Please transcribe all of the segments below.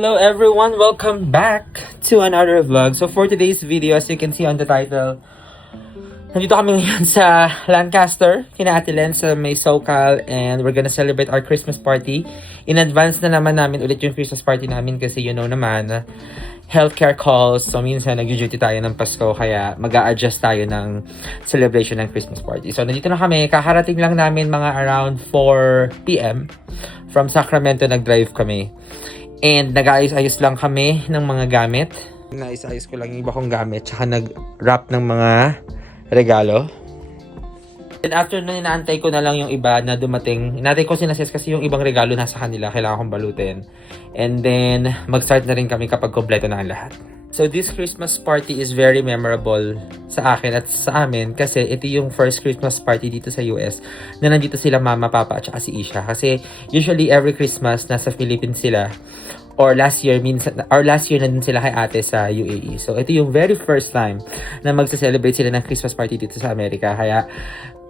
Hello everyone! Welcome back to another vlog. So for today's video, as you can see on the title, nandito kami ngayon sa Lancaster, kina Ate Len sa may SoCal, and we're gonna celebrate our Christmas party. In advance na naman namin ulit yung Christmas party namin kasi you know naman, healthcare calls. So minsan nag-duty tayo ng Pasko kaya mag-a-adjust tayo ng celebration ng Christmas party. So nandito na kami, kakarating lang namin mga around 4 PM. From Sacramento nag-drive kami. And nag-ayos-ayos lang kami ng mga gamit. Naayos-ayos ko lang yung iba kong gamit. Tsaka nag-wrap ng mga regalo. And after nun, inaantay ko na lang yung iba na dumating. Inaantay ko sinases kasi yung ibang regalo nasa kanila. Kailangan kong balutin. And then, mag-start na rin kami kapag kompleto na ang lahat. So this Christmas party is very memorable sa akin at sa amin kasi ito yung first Christmas party dito sa US na nandito sila mama, papa at saka si Isha. Kasi usually every Christmas nasa Philippines sila or last year na din sila kay ate sa UAE. So ito yung very first time na magse-celebrate sila ng Christmas party dito sa Amerika. Kaya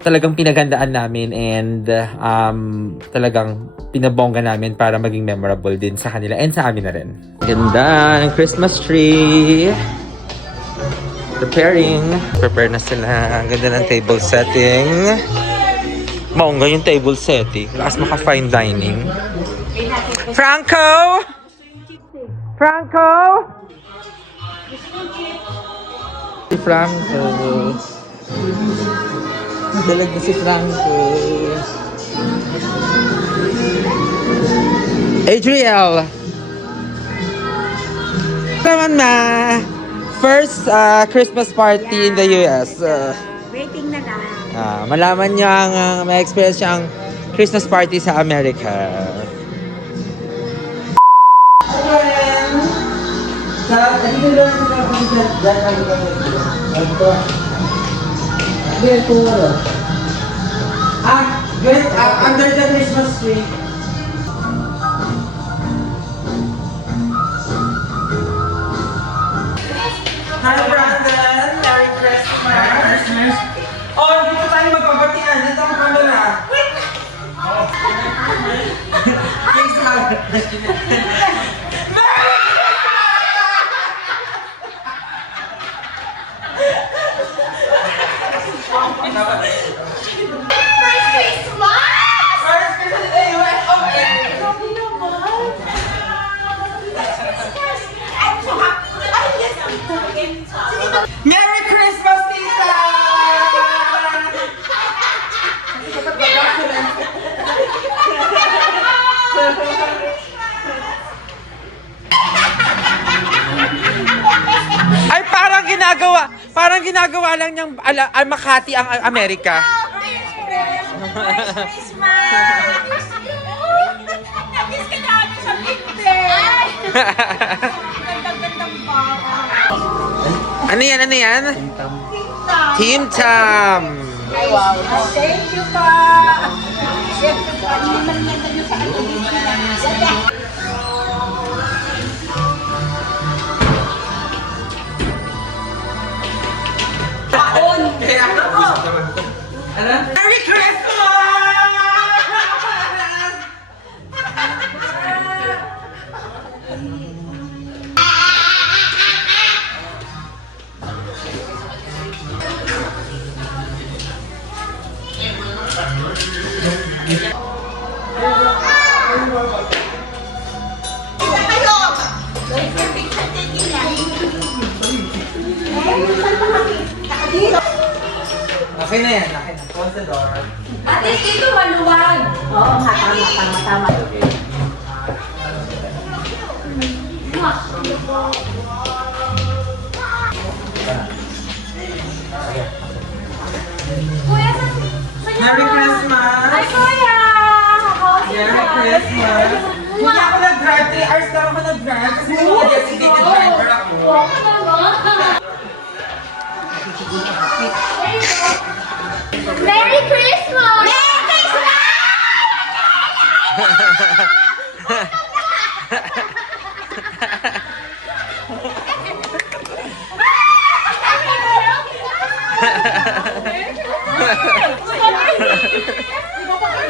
talagang pinagandaan namin and talagang pinabongga namin para maging memorable din sa kanila and sa amin na rin. Ganda ng Christmas tree. Prepare na sila. Ang ganda ng table setting. Maungga yung table setting. Lakas maka-fine dining. Franco! Si Franco. Dalag na si Franco. Adriel! Come on, ma! First Christmas party in the US. Waiting na lang. Malaman niyo ang may experience siyang Christmas party sa Amerika. Under the Christmas tree. Hi Brandon! Merry Christmas! Oh, dito tayo magpapatian. Dito ang camera. Thanks lang. Merry Christmas, Tita! Ay, parang ginagawa lang niyang Makati ang Amerika. Merry Christmas! Nagis ka namin sa picture! Gandang-gandang baka. Ano yan? Team Tam! Wow! Thank you pa! Siyempre pa, naman yan nyo sa atin. Paon! Kaya ako! Merry Christmas! Okay na yan. Close the door. At least dito maluwag. Oo nga, tama. Okay. Merry Christmas! Ay, kuya! Merry Christmas! Hindi ako nag-drive. 3 hours lang ako nag-drive kasi may mga designated driver ako. Merry Christmas! Merry Christmas!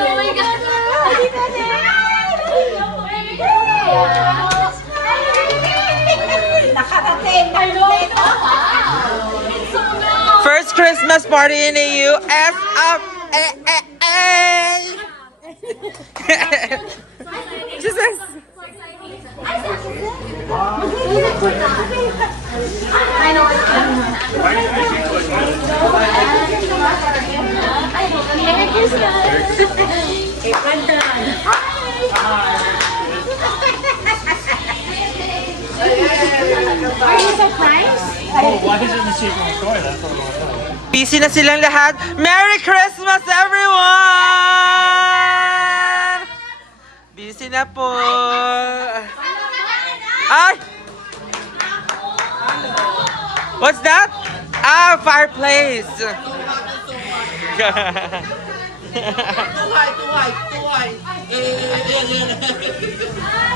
Oh my God! Christmas party in the U.S. Just Are you surprised? Why is it in the secret story? That's what I'm saying. busy na silang lahat. Merry Christmas, everyone! Busy na po. Ay! What's that? Ah, fireplace.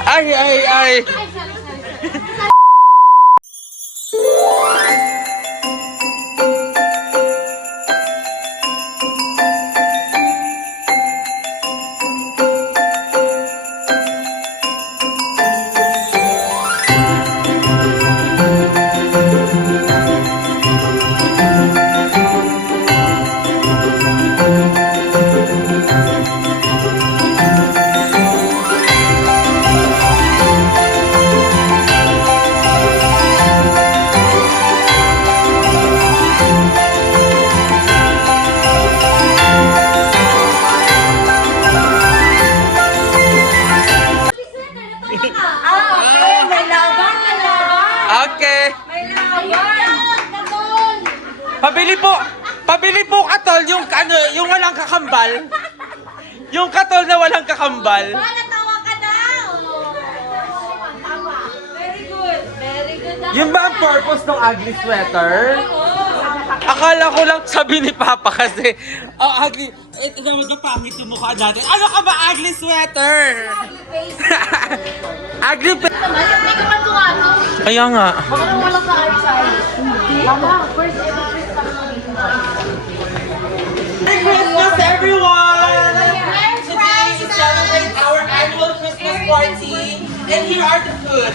Ay, ay, ay. May laban, may laban. Okay. May laban. Pabili po katol yung ano, yung walang kakambal. Yung katol na walang kakambal. Natawa ka daw. Tama. Very good. Very good. Yun ba ang purpose ng ugly sweater? Akala ko lang sabi ni Papa kasi, oh, ugly, ito naman na pangit yung mukha natin. Ano ka ba ugly sweater? Ugly face. May kapantungan. Kaya nga. Baka kung walang sa ari-sari. Tama. First ever Christmas. Merry Christmas, everyone! Today is celebrate our annual Christmas party, and here are the food.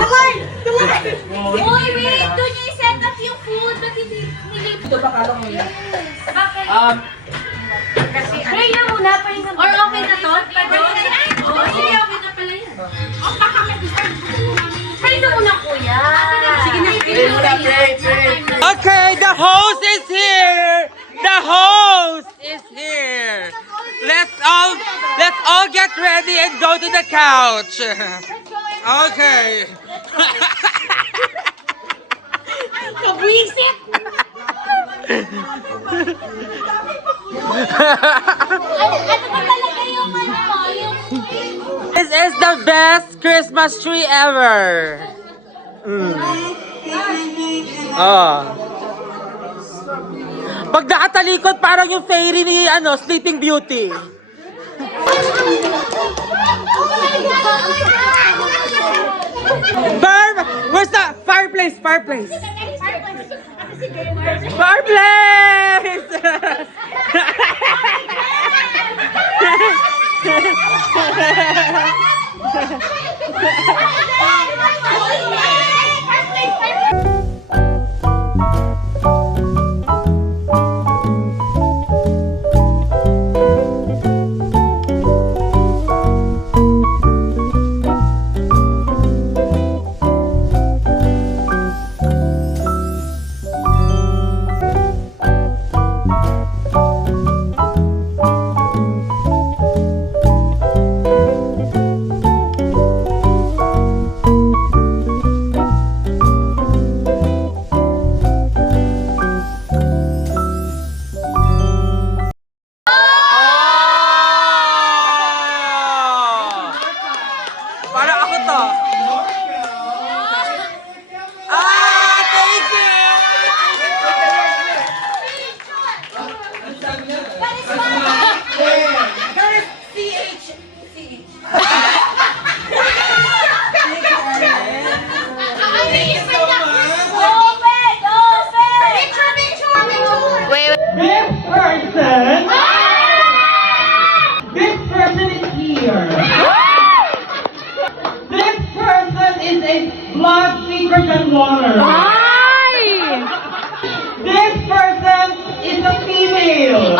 Uy, wait! Doon niya i-set up yung food. Ba't hindi nilip? Ito ba kalong mo yan? Bakit? Pray na muna. Or okay na to? Oo, sige, okay na pala yan. Pray na muna, kuya. Sige na, Okay, the host is here. The host is here. Let's all get ready and go to the couch. Okay. Kabwisit! Ano ba talaga yung ano mo? This is the best Christmas tree ever. Oh. Pag nakatalikod, parang yung fairy ni Sleeping Beauty. Where's the fireplace? Fireplace! Fireplace! Para ako to. Thank you! This person is here. This person is a blood thicker than water. reveal.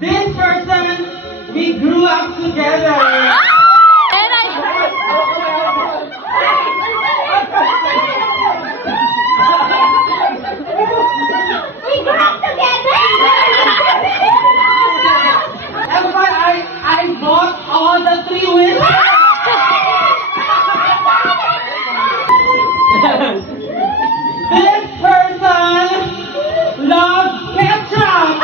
This person, we grew up together. We grew up together! That's why I bought all the 3 wishes. This person loves ketchup.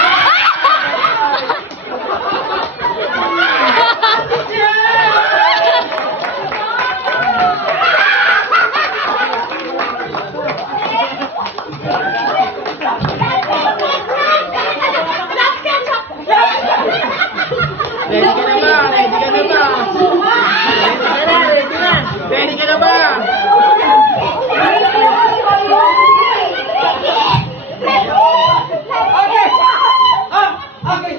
Ready ka na ba? Ready ka na ba? Ready ka na ba? Okay. Okay.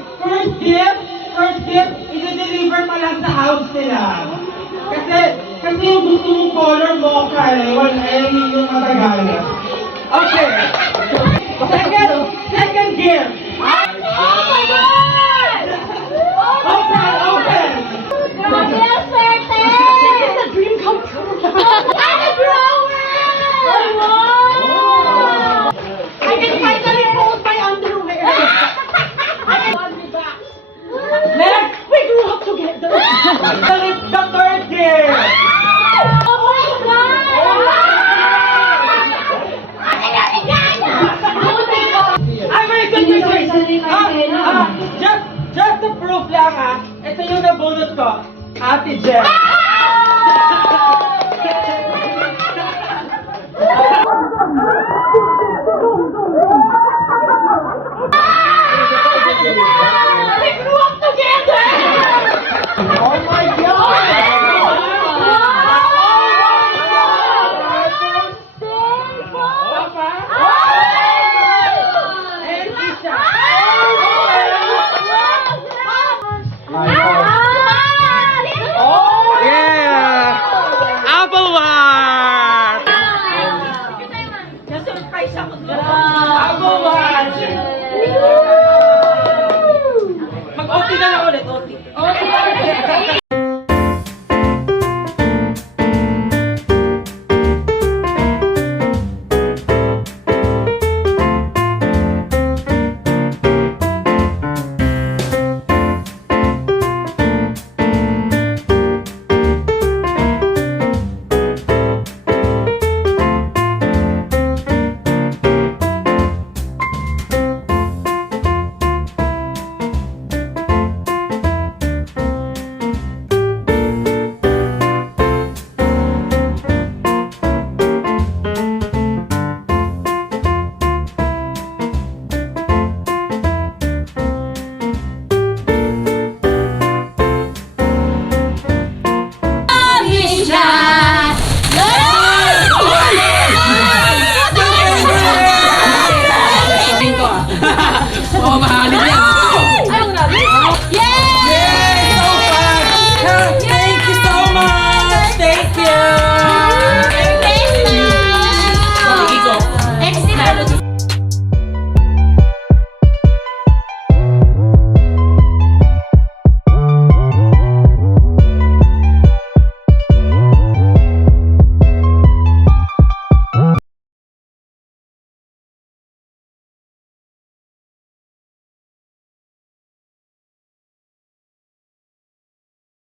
First gift, i-deliver pa lang sa house nila. Kasi yung gusto mong color mocha wala yung matagal. Okay. Second gift. Open. Grabe ang swerte! This is a dream come true! Ano drawer! Oh, wow! I can finally fold my underwear! I can want me back! Next, We grew up together! that is the third gift. Oh my God! Just to proof lang ito yung nabunot ko. Ate Jen.